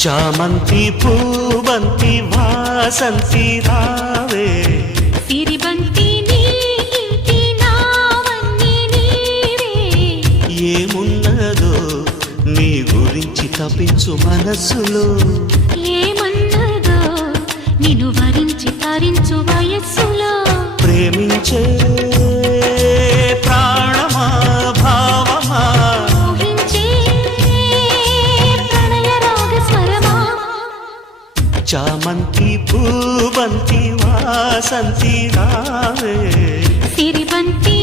చామంతి పూబంతి వాసంతి రావే సిరిబంతి నీ ఇంటి నావన్నీ నీవే ఏమున్నదో నీ గురించి తపించు మనస్సులో ఏమన్నదో నిన్ను వరించి తరించు వయస్సులో ప్రేమించే ప్రాణమా భావమా ఊహించే ప్రణయ రాగ స్వరమా చామంతి పూబంతి వాసంతి రావే సిరిబంతి